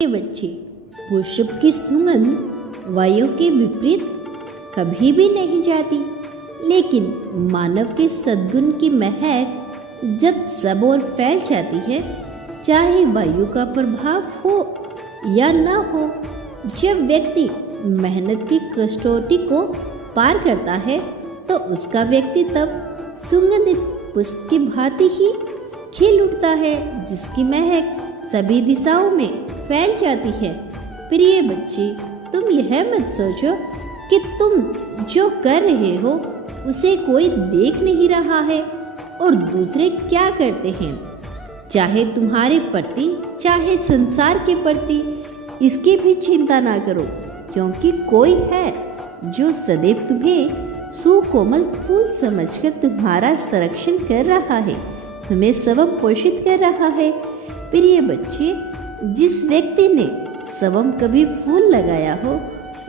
बच्चे, पुष्प की सुगंध वायु के विपरीत कभी भी नहीं जाती, लेकिन मानव के सद्गुण की महक जब सब ओर फैल जाती है, चाहे वायु का प्रभाव हो या न हो। जब व्यक्ति मेहनत की कसौटी को पार करता है तो उसका व्यक्तित्व सुगंधित पुष्प की भांति ही खिल उठता है, जिसकी महक सभी दिशाओं में फैल जाती है। प्रिय बच्चे, तुम यह मत सोचो कि तुम जो कर रहे हो उसे कोई देख नहीं रहा है और दूसरे क्या करते हैं। चाहे तुम्हारे प्रति चाहे संसार के प्रति, इसकी भी चिंता ना करो, क्योंकि कोई है जो सदैव तुम्हें सुकोमल फूल समझकर तुम्हारा संरक्षण कर रहा है, तुम्हें स्वयं पोषित कर रहा है। प्रिय बच्चे, जिस व्यक्ति ने स्वयं कभी फूल लगाया हो,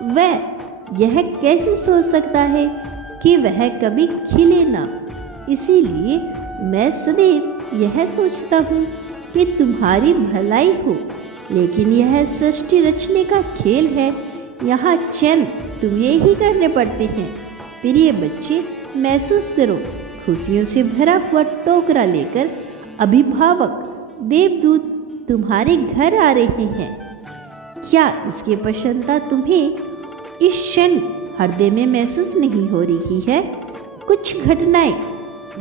वह यह कैसे सोच सकता है कि वह कभी खिले ना। इसीलिए मैं सदैव यह सोचता हूँ कि तुम्हारी भलाई हो, लेकिन यह सृष्टि रचने का खेल है, यहाँ चयन तुम्हें ही करने पड़ते हैं। प्रिय बच्चे, महसूस करो, खुशियों से भरा हुआ टोकरा लेकर अभिभावक देवदूत तुम्हारे घर आ रहे हैं। क्या इसकी प्रसन्नता तुम्हें इस क्षण हृदय में महसूस नहीं हो रही है? कुछ घटनाएं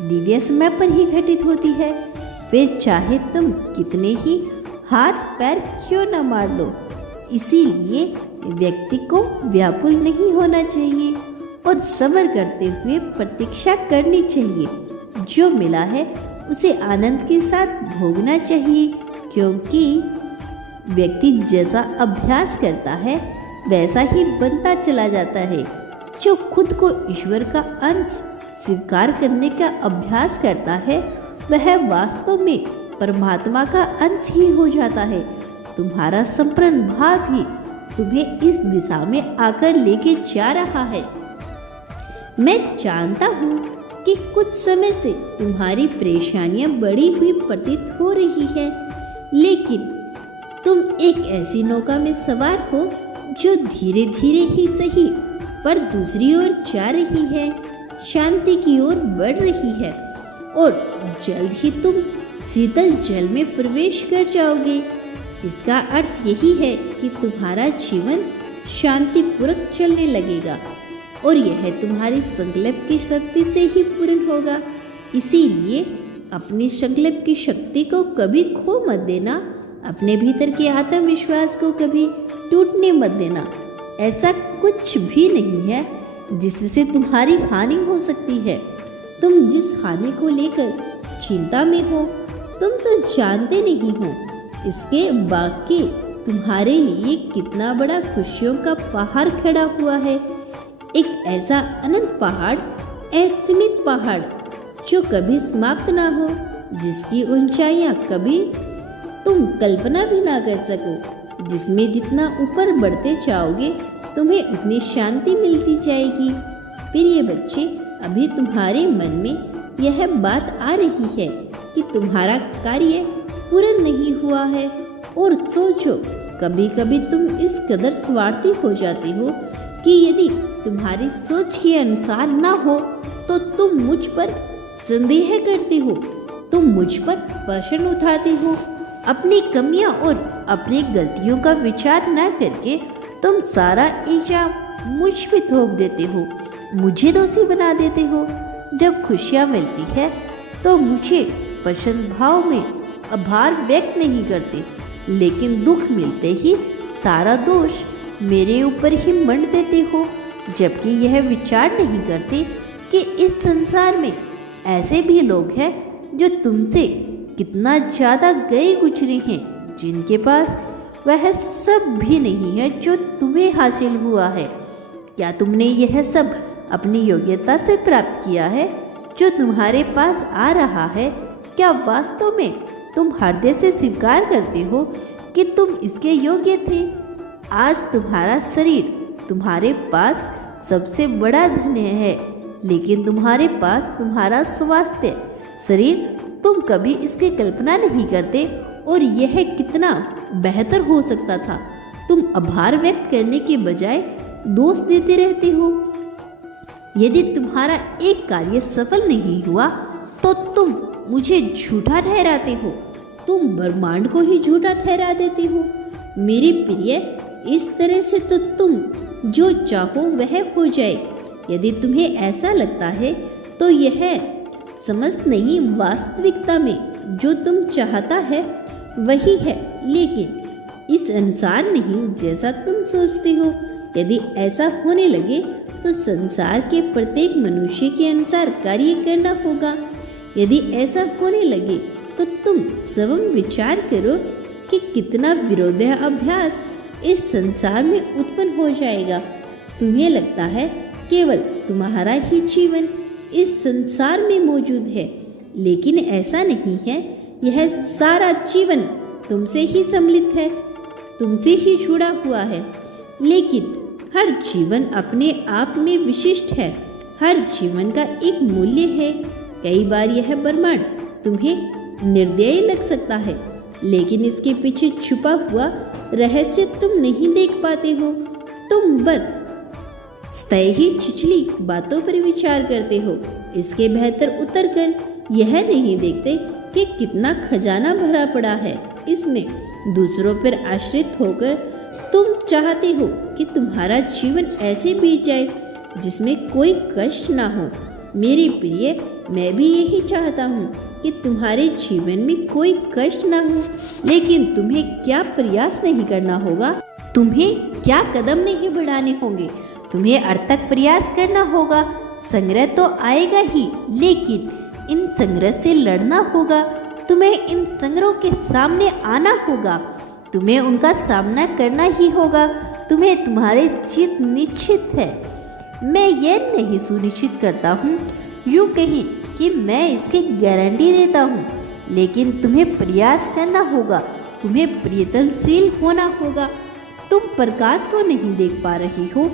दिव्य समय पर ही घटित होती है, फिर चाहे तुम कितने ही हाथ पैर क्यों न मार लो। इसीलिए व्यक्ति को व्याकुल नहीं होना चाहिए और सब्र करते हुए प्रतीक्षा करनी चाहिए। जो मिला है उसे आनंद के साथ भोगना चाहिए, क्योंकि व्यक्ति जैसा अभ्यास करता है वैसा ही बनता चला जाता है। जो खुद को ईश्वर का अंश स्वीकार करने का अभ्यास करता है, वह वास्तव में परमात्मा का अंश ही हो जाता है। तुम्हारा संपूर्ण भाव ही तुम्हें इस दिशा में आकर लेके जा रहा है। मैं जानता हूँ कि कुछ समय से तुम्हारी परेशानियां बढ़ी हुई प्रतीत हो रही है, लेकिन तुम एक ऐसी नौका में सवार हो जो धीरे धीरे ही सही पर दूसरी ओर जा रही है, शांति की ओर बढ़ रही है और जल्द ही तुम शीतल जल में प्रवेश कर जाओगे। इसका अर्थ यही है कि तुम्हारा जीवन शांतिपूर्वक चलने लगेगा और यह तुम्हारी संकल्प की शक्ति से ही पूर्ण होगा। इसीलिए अपनी संकल्प की शक्ति को कभी खो मत देना, अपने भीतर के आत्मविश्वास को कभी टूटने मत देना। ऐसा कुछ भी नहीं है जिससे तुम्हारी हानि हो सकती है। तुम जिस हानि को लेकर चिंता में हो, तुम तो जानते नहीं हो इसके बाकी तुम्हारे लिए कितना बड़ा खुशियों का पहाड़ खड़ा हुआ है। एक ऐसा अनंत पहाड़, असीमित पहाड़ जो कभी समाप्त ना हो, जिसकी ऊंचाइयां कभी तुम कल्पना भी ना कर सको, जिसमें जितना ऊपर बढ़ते जाओगे तुम्हें उतनी शांति मिलती जाएगी। प्रिय बच्चे, अभी तुम्हारे मन में यह बात आ रही है कि तुम्हारा कार्य पूर्ण नहीं हुआ है और सोचो, कभी कभी तुम इस कदर स्वार्थी हो जाती हो कि यदि तुम्हारी सोच के अनुसार ना हो तो तुम मुझ पर संदेह करते हो, तुम मुझ पर प्रश्न उठाते हो। अपनी कमियां और अपनी गलतियों का विचार न करके तुम सारा इल्जाम मुझ पे थोप देते हो, मुझे दोषी बना देते हो। जब खुशियां मिलती है तो मुझे प्रसन्न भाव में आभार व्यक्त नहीं करते, लेकिन दुख मिलते ही सारा दोष मेरे ऊपर ही मंड देते हो, जबकि यह विचार नहीं करते कि इस संसार में ऐसे भी लोग हैं जो तुमसे कितना ज़्यादा गए गुजरे हैं, जिनके पास वह सब भी नहीं है जो तुम्हें हासिल हुआ है। क्या तुमने यह सब अपनी योग्यता से प्राप्त किया है जो तुम्हारे पास आ रहा है? क्या वास्तव में तुम हृदय से स्वीकार करते हो कि तुम इसके योग्य थे? आज तुम्हारा शरीर तुम्हारे पास सबसे बड़ा धन है, लेकिन तुम्हारे पास तुम्हारा स्वास्थ्य शरीर तुम कभी इसकी कल्पना नहीं करते और यह कितना बेहतर हो सकता था। तुम आभार व्यक्त करने के बजाय दोष देते रहते हो। यदि तुम्हारा एक कार्य सफल नहीं हुआ तो तुम मुझे झूठा ठहराते हो, तुम ब्रह्मांड को ही झूठा ठहरा देते हो। मेरे प्रिय, इस तरह से तो तुम जो चाहो वह हो जाए। यदि तुम्हें ऐसा लगता है तो यह समस्त नहीं, वास्तविकता में जो तुम चाहता है वही है, लेकिन इस अनुसार नहीं जैसा तुम सोचते हो। यदि ऐसा होने लगे तो संसार के प्रत्येक मनुष्य के अनुसार कार्य करना होगा। यदि ऐसा होने लगे तो तुम स्वयं विचार करो कि कितना विरोधाभास इस संसार में उत्पन्न हो जाएगा। तुम्हें लगता है केवल तुम्हारा ही जीवन इस संसार में मौजूद है, लेकिन ऐसा नहीं है। यह सारा जीवन तुमसे ही सम्मिलित है, तुमसे ही जुड़ा हुआ है। लेकिन हर जीवन अपने आप में विशिष्ट है, हर जीवन का एक मूल्य है। कई बार यह ब्रह्मांड तुम्हें निर्दयी लग सकता है, लेकिन इसके पीछे छुपा हुआ रहस्य तुम नहीं देख पाते हो। तुम बस स्थायी छिछली बातों पर विचार करते हो। इसके बेहतर उतर कर यह नहीं देखते कि कितना खजाना भरा पड़ा है इसमें। दूसरों पर आश्रित होकर तुम चाहते हो कि तुम्हारा जीवन ऐसे बीत जाए जिसमें कोई कष्ट ना हो। मेरे प्रिय, मैं भी यही चाहता हूँ कि तुम्हारे जीवन में कोई कष्ट ना हो, लेकिन तुम्हें क्या प्रयास नहीं करना होगा, तुम्हें क्या कदम नहीं बढ़ाने होंगे। तुम्हें अर्थक प्रयास करना होगा। संग्रह तो आएगा ही, लेकिन इन संग्रह से लड़ना होगा। तुम्हें इन संग्रहों के सामने आना होगा, तुम्हें उनका सामना करना ही होगा। तुम्हें तुम्हारी जीत निश्चित है। मैं यह नहीं सुनिश्चित करता हूँ, यूँ कहीं कि मैं इसकी गारंटी देता हूँ, लेकिन तुम्हें प्रयास करना होगा, तुम्हें प्रयत्नशील होना होगा। तुम प्रकाश को नहीं देख पा रही हो,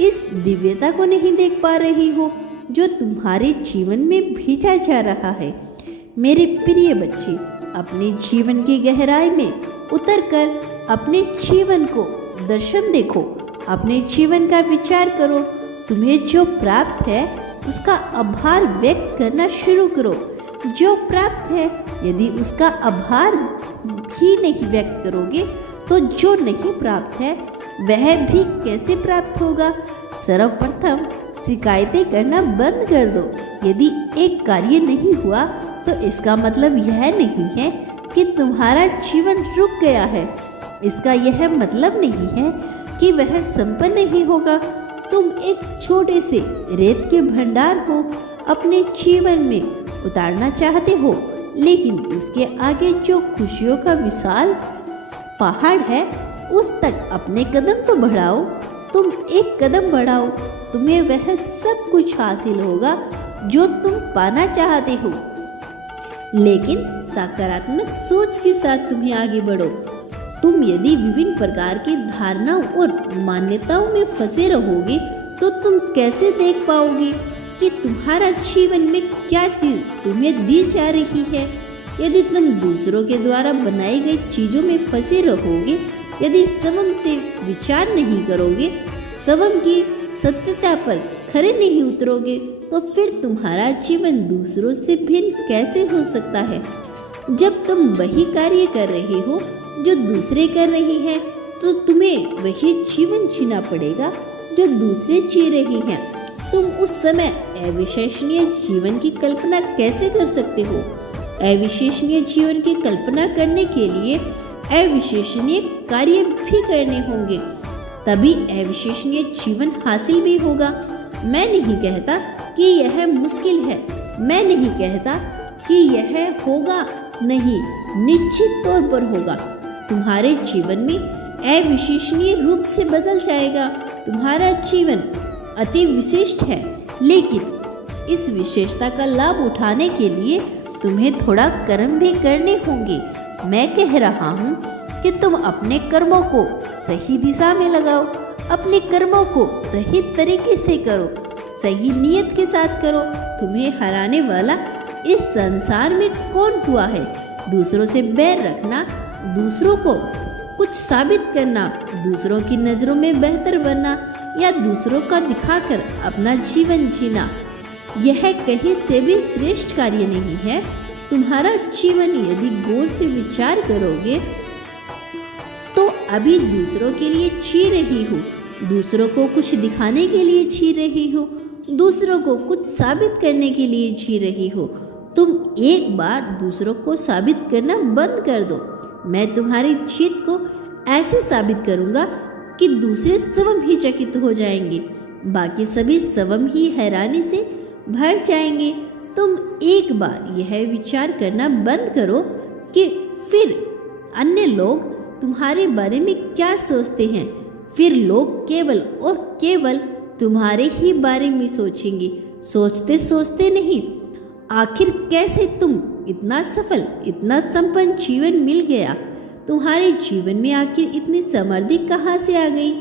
इस दिव्यता को नहीं देख पा रही हो जो तुम्हारे जीवन में भेजा जा रहा है। मेरे प्रिय बच्चे, अपने जीवन की गहराई में उतरकर अपने जीवन को दर्शन देखो, अपने जीवन का विचार करो। तुम्हें जो प्राप्त है उसका आभार व्यक्त करना शुरू करो। जो प्राप्त है, यदि उसका आभार भी नहीं व्यक्त करोगे तो जो नहीं प्राप्त है वह भी कैसे प्राप्त होगा। सर्वप्रथम शिकायतें करना बंद कर दो। यदि एक कार्य नहीं हुआ तो इसका मतलब यह नहीं है कि तुम्हारा जीवन रुक गया है। इसका यह मतलब नहीं है कि वह संपन्न नहीं होगा। तुम एक छोटे से रेत के भंडार को अपने जीवन में उतारना चाहते हो, लेकिन इसके आगे जो खुशियों का विशाल पहाड़ है उस तक अपने कदम तो बढ़ाओ। तुम एक कदम बढ़ाओ, तुम्हें वह सब कुछ हासिल होगा जो तुम पाना चाहते हो। लेकिन सकारात्मक सोच के साथ तुम्हें आगे बढ़ो। तुम यदि विभिन्न प्रकार की धारणाओं और मान्यताओं में फंसे रहोगे तो तुम कैसे देख पाओगे कि तुम्हारा जीवन में क्या चीज तुम्हें दी जा रही है। यदि तुम दूसरों के द्वारा बनाई गई चीजों में फंसे रहोगे, यदि स्वयं से विचार नहीं करोगे, स्वयं की सत्यता पर खरे नहीं उतरोगे, तो फिर तुम्हारा जीवन दूसरों से भिन्न कैसे हो सकता है। जब तुम वही कार्य कर रहे हो जो दूसरे कर रहे हैं, तो तुम्हें वही जीवन जीना पड़ेगा जो दूसरे जी रहे हैं। तुम उस समय अविश्वसनीय जीवन की कल्पना कैसे कर सकते हो। अविश्वसनीय जीवन की कल्पना करने के लिए अविश्वसनीय कार्य भी करने होंगे, तभी अविश्वसनीय जीवन हासिल भी होगा। मैं नहीं कहता कि यह मुश्किल है, मैं नहीं कहता कि यह होगा नहीं, निश्चित तौर पर होगा। तुम्हारे जीवन में अविश्वसनीय रूप से बदल जाएगा। तुम्हारा जीवन अति विशिष्ट है, लेकिन इस विशेषता का लाभ उठाने के लिए तुम्हें थोड़ा कर्म भी करने होंगे। मैं कह रहा हूँ कि तुम अपने कर्मों को सही दिशा में लगाओ, अपने कर्मों को सही तरीके से करो, सही नियत के साथ करो। तुम्हें हराने वाला इस संसार में कौन हुआ है? दूसरों से बैर रखना, दूसरों को कुछ साबित करना, दूसरों की नज़रों में बेहतर बनना या दूसरों का दिखाकर अपना जीवन जीना, यह कहीं से भी श्रेष्ठ कार्य नहीं है। तुम्हारा जीवन यदि गौर से विचार करोगे तो अभी दूसरों के लिए जी रही हो, दूसरों को कुछ दिखाने के लिए जी रही हो, दूसरों को कुछ साबित करने के लिए जी रही हो। तुम एक बार दूसरों को साबित करना बंद कर दो। मैं तुम्हारी जीत को ऐसे साबित करूंगा कि दूसरे स्वयं ही चकित हो जाएंगे, बाकी सभी स्वयं ही हैरानी से भर जाएंगे। तुम एक बार यह विचार करना बंद करो कि फिर अन्य लोग तुम्हारे बारे में क्या सोचते हैं। फिर लोग केवल और केवल तुम्हारे ही बारे में सोचेंगे, सोचते सोचते नहीं। आखिर कैसे तुम इतना सफल, इतना संपन्न जीवन मिल गया? तुम्हारे जीवन में आखिर इतनी समृद्धि कहाँ से आ गई?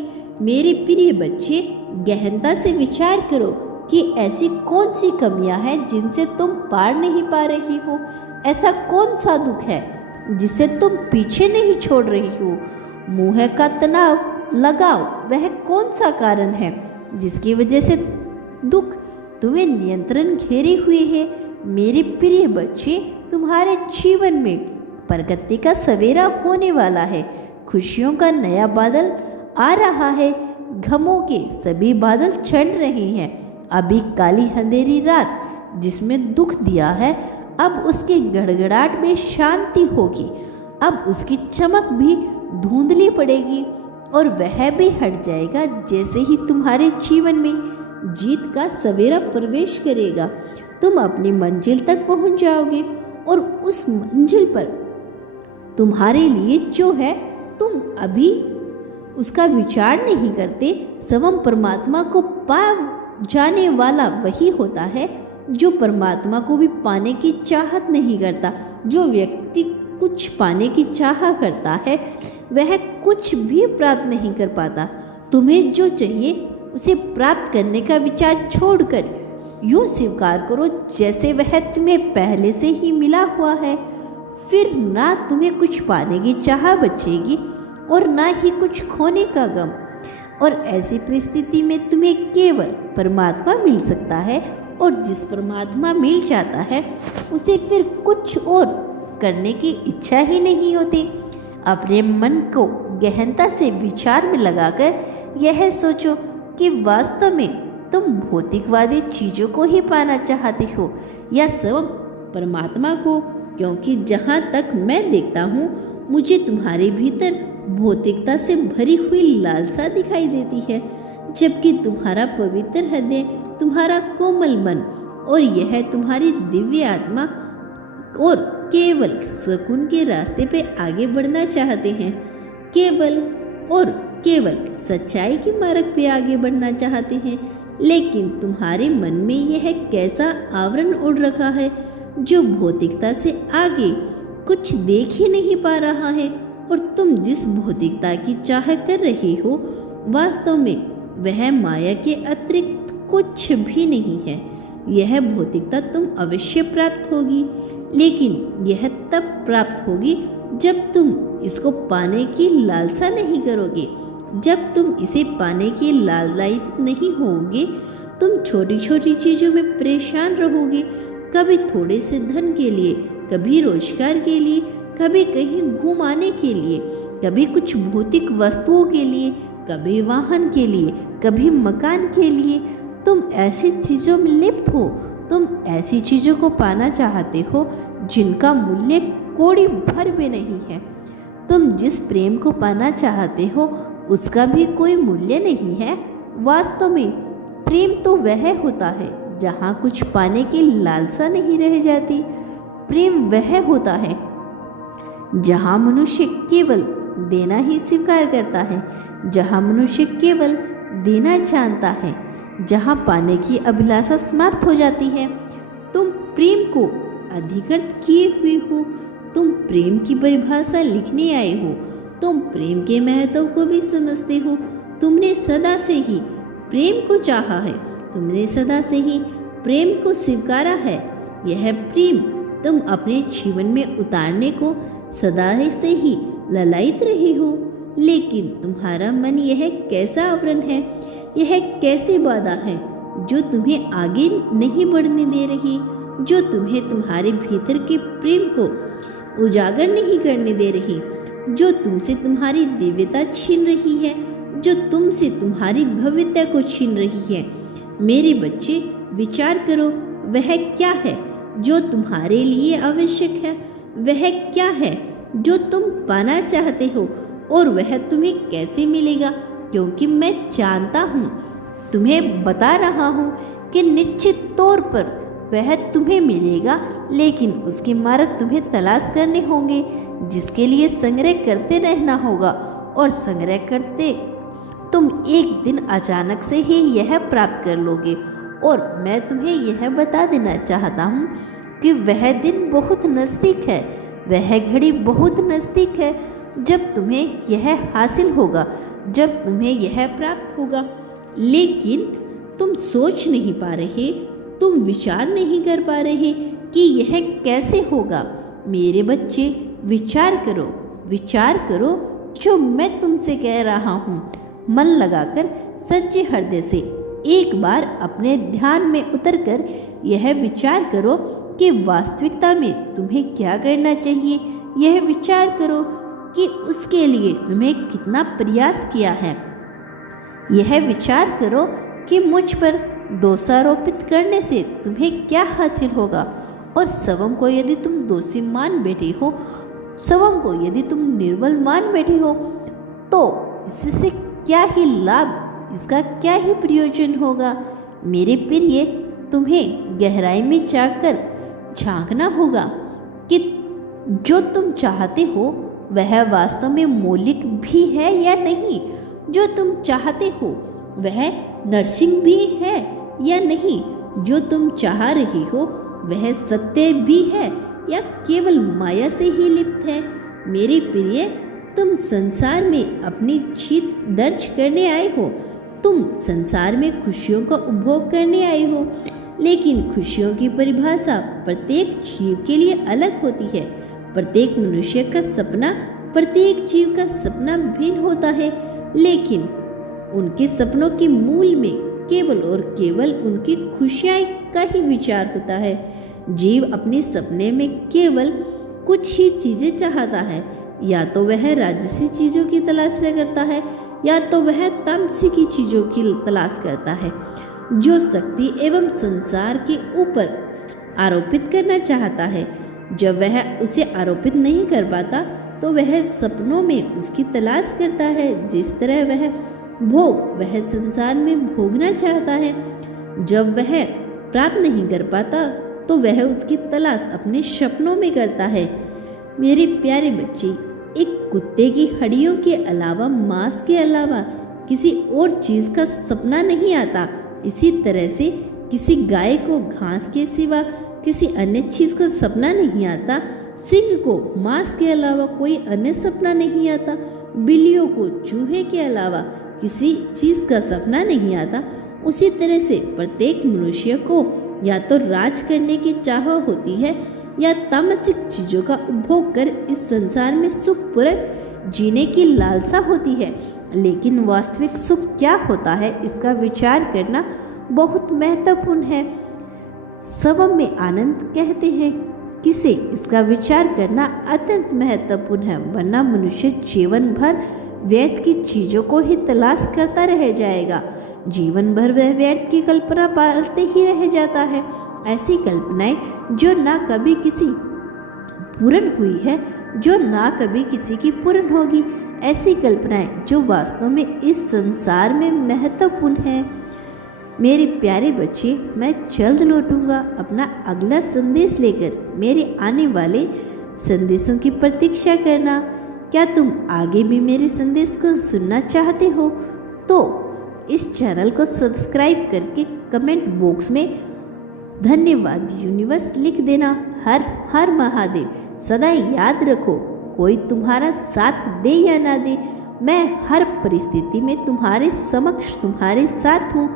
मेरे प्रिय बच्चे, गहनता से विचार करो कि ऐसी कौन सी कमियां हैं जिनसे तुम पार नहीं पा रही हो। ऐसा कौन सा दुख है जिसे तुम पीछे नहीं छोड़ रही हो? मोह का तनाव, लगाव, वह कौन सा कारण है जिसकी वजह से दुख तुम्हें नियंत्रण घेरे हुए है? मेरे प्रिय बच्चे, तुम्हारे जीवन में प्रगति का सवेरा होने वाला है। खुशियों का नया बादल आ रहा है। गमों के सभी बादल छंट रहे हैं। अभी काली अंधेरी रात जिसमें दुख दिया है, अब उसके गड़गड़ाहट में शांति होगी। अब उसकी चमक भी धुंधली पड़ेगी और वह भी हट जाएगा जैसे ही तुम्हारे जीवन में जीत का सवेरा प्रवेश करेगा। तुम अपनी मंजिल तक पहुंच जाओगे और उस मंजिल पर तुम्हारे लिए जो है तुम अभी उसका विचार नहीं करते। स्वयं परमात्मा को पा जाने वाला वही होता है जो परमात्मा को भी पाने की चाहत नहीं करता। जो व्यक्ति कुछ पाने की चाह करता है वह कुछ भी प्राप्त नहीं कर पाता। तुम्हें जो चाहिए उसे प्राप्त करने का विचार छोड़कर यूँ स्वीकार करो जैसे वह तुम्हें पहले से ही मिला हुआ है। फिर ना तुम्हें कुछ पाने की चाह बचेगी और ना ही कुछ खोने का गम। और ऐसी परिस्थिति में तुम्हें केवल परमात्मा मिल सकता है, और जिस परमात्मा मिल जाता है उसे फिर कुछ और करने की इच्छा ही नहीं होती। अपने मन को गहनता से विचार में लगाकर यह सोचो कि वास्तव में तुम भौतिकवादी चीज़ों को ही पाना चाहते हो या स्वयं परमात्मा को। क्योंकि जहाँ तक मैं देखता हूँ मुझे तुम्हारे भीतर भौतिकता से भरी हुई लालसा दिखाई देती है, जबकि तुम्हारा पवित्र हृदय, तुम्हारा कोमल मन और यह तुम्हारी दिव्य आत्मा और केवल सुकून के रास्ते पे आगे बढ़ना चाहते हैं। केवल और केवल सच्चाई के मार्ग पे आगे बढ़ना चाहते हैं। लेकिन तुम्हारे मन में यह कैसा आवरण उड़ रखा है जो भौतिकता से आगे कुछ देख ही नहीं पा रहा है। और तुम जिस भौतिकता की चाह कर रहे हो वास्तव में वह माया के अतिरिक्त कुछ भी नहीं है। यह भौतिकता तुम अवश्य प्राप्त होगी, लेकिन यह तब प्राप्त होगी जब तुम इसको पाने की लालसा नहीं करोगे। जब तुम इसे पाने के लालसायित नहीं होगे, तुम छोटी छोटी चीज़ों में परेशान रहोगे। कभी थोड़े से धन के लिए, कभी रोजगार के लिए, कभी कहीं घुमाने के लिए, कभी कुछ भौतिक वस्तुओं के लिए, कभी वाहन के लिए, कभी मकान के लिए। तुम ऐसी चीज़ों में लिप्त हो। तुम ऐसी चीज़ों को पाना चाहते हो जिनका मूल्य कौड़ी भर भी नहीं है। तुम जिस प्रेम को पाना चाहते हो उसका भी कोई मूल्य नहीं है। वास्तव में प्रेम तो वह होता है जहाँ कुछ पाने की लालसा नहीं रह जाती। प्रेम वह होता है जहाँ मनुष्य केवल देना ही स्वीकार करता है, जहाँ मनुष्य केवल देना जानता है, जहाँ पाने की अभिलाषा समाप्त हो जाती है। तुम प्रेम को अधिकृत किए हुए हो। तुम प्रेम की परिभाषा लिखने आए हो। तुम प्रेम के महत्व को भी समझते हो। तुमने सदा से ही प्रेम को चाहा है। तुमने सदा से ही प्रेम को स्वीकारा है। यह प्रेम तुम अपने जीवन में उतारने को सदा से ही ललायित रहे हो, लेकिन तुम्हारा मन यह कैसा आवरण है, यह कैसी बाधा है जो तुम्हें आगे नहीं बढ़ने दे रही, जो तुम्हें तुम्हारे भीतर के प्रेम को उजागर नहीं करने दे रही, जो तुमसे तुम्हारी दिव्यता छीन रही है, जो तुमसे तुम्हारी भव्यता को छीन रही है। मेरे बच्चे, विचार करो, वह क्या है जो तुम्हारे लिए आवश्यक है, वह क्या है जो तुम पाना चाहते हो, और वह तुम्हें कैसे मिलेगा। क्योंकि मैं जानता हूँ, तुम्हें बता रहा हूँ कि निश्चित तौर पर वह तुम्हें मिलेगा, लेकिन उसके मार्ग तुम्हें तलाश करने होंगे, जिसके लिए संग्रह करते रहना होगा। और संग्रह करते तुम एक दिन अचानक से ही यह प्राप्त कर लोगे। और मैं तुम्हें यह बता देना चाहता हूँ कि वह दिन बहुत नज़दीक है, वह घड़ी बहुत नज़दीक है जब तुम्हें यह हासिल होगा, जब तुम्हें यह प्राप्त होगा। लेकिन तुम सोच नहीं पा रहे, तुम विचार नहीं कर पा रहे कि यह कैसे होगा। मेरे बच्चे, विचार करो, विचार करो जो मैं तुमसे कह रहा हूँ। मन लगाकर सच्चे हृदय से एक बार अपने ध्यान में उतरकर यह विचार करो कि वास्तविकता में तुम्हें क्या करना चाहिए। यह विचार करो कि उसके लिए तुम्हें कितना प्रयास किया है। यह विचार करो कि मुझ पर दोषारोपित करने से तुम्हें क्या हासिल होगा। और स्वयं को यदि तुम दोषी मान बैठे हो, स्वयं को यदि तुम निर्बल मान बैठे हो, तो इससे क्या ही लाभ, इसका क्या ही प्रयोजन होगा। मेरे प्रिय, तुम्हें गहराई में जाकर झांकना होगा कि जो तुम चाहते हो वह वास्तव में मौलिक भी है या नहीं। जो तुम चाहते हो वह नर्सिंग भी है या नहीं। जो तुम चाह रही हो वह सत्य भी है या केवल माया से ही लिप्त है। मेरे प्रिय, तुम संसार में अपनी जीत दर्ज करने आए हो। तुम संसार में खुशियों का उपभोग करने आए हो, लेकिन खुशियों की परिभाषा प्रत्येक जीव के लिए अलग होती है। प्रत्येक मनुष्य का सपना, प्रत्येक जीव का सपना भिन्न होता है, लेकिन उनके सपनों के मूल में केवल और केवल उनकी खुशियाँ का ही विचार होता है। जीव अपने सपने में केवल कुछ ही चीजें चाहता है, या तो वह राजसी चीजों की तलाश करता है या तो वह तामसी की चीजों की तलाश करता है, जो शक्ति एवं संसार के ऊपर आरोपित करना चाहता है। जब वह उसे आरोपित नहीं कर पाता तो वह सपनों में उसकी तलाश करता है। जिस तरह वह भोग वह संसार में भोगना चाहता है, जब वह प्राप्त नहीं कर पाता तो वह उसकी तलाश अपने सपनों में करता है। मेरे प्यारे बच्चे, एक कुत्ते की हड्डियों के अलावा, मांस के अलावा किसी और चीज का सपना नहीं आता। इसी तरह से किसी गाय को घास के सिवा किसी अन्य चीज का सपना नहीं आता। सिंह को मांस के अलावा कोई अन्य सपना नहीं आता। बिल्लियों को चूहे के अलावा किसी चीज का सपना नहीं आता। उसी तरह से प्रत्येक मनुष्य को या तो राज करने की चाह होती है या तामसिक चीजों का उपभोग कर इस संसार में सुखपूर्वक जीने की लालसा होती है। लेकिन वास्तविक सुख क्या होता है, इसका विचार करना बहुत महत्वपूर्ण है। स्वयं में आनंद कहते हैं किसे, इसका विचार करना अत्यंत महत्वपूर्ण है, वरना मनुष्य जीवन भर व्यर्थ की चीजों को ही तलाश करता रह जाएगा। जीवन भर वह व्यर्थ की कल्पना पालते ही रह जाता है। ऐसी कल्पनाएं जो ना कभी किसी पूर्ण हुई है, जो ना कभी किसी की पूर्ण होगी। ऐसी कल्पनाएं जो वास्तव में इस संसार में महत्वपूर्ण है। मेरे प्यारे बच्चे, मैं जल्द लौटूंगा अपना अगला संदेश लेकर। मेरे आने वाले संदेशों की प्रतीक्षा करना। क्या तुम आगे भी मेरे संदेश को सुनना चाहते हो तो इस चैनल को सब्सक्राइब करके कमेंट बॉक्स में धन्यवाद यूनिवर्स लिख देना। हर हर महादेव। सदा याद रखो, कोई तुम्हारा साथ दे या ना दे, मैं हर परिस्थिति में तुम्हारे समक्ष तुम्हारे साथ हूँ,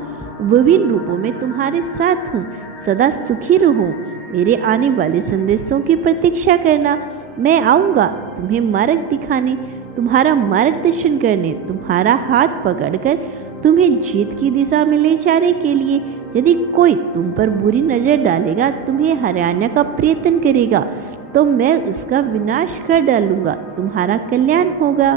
विभिन्न रूपों में तुम्हारे साथ हूँ। सदा सुखी रहो मेरे आने वाले संदेशों की प्रतीक्षा करना। मैं आऊँगा तुम्हें मार्ग दिखाने, तुम्हारा मार्गदर्शन करने, तुम्हारा हाथ पकड़कर तुम्हें जीत की दिशा में ले जाने के लिए। यदि कोई तुम पर बुरी नज़र डालेगा, तुम्हें हराने का प्रयत्न करेगा, तो मैं उसका विनाश कर डालूंगा, तुम्हारा कल्याण होगा।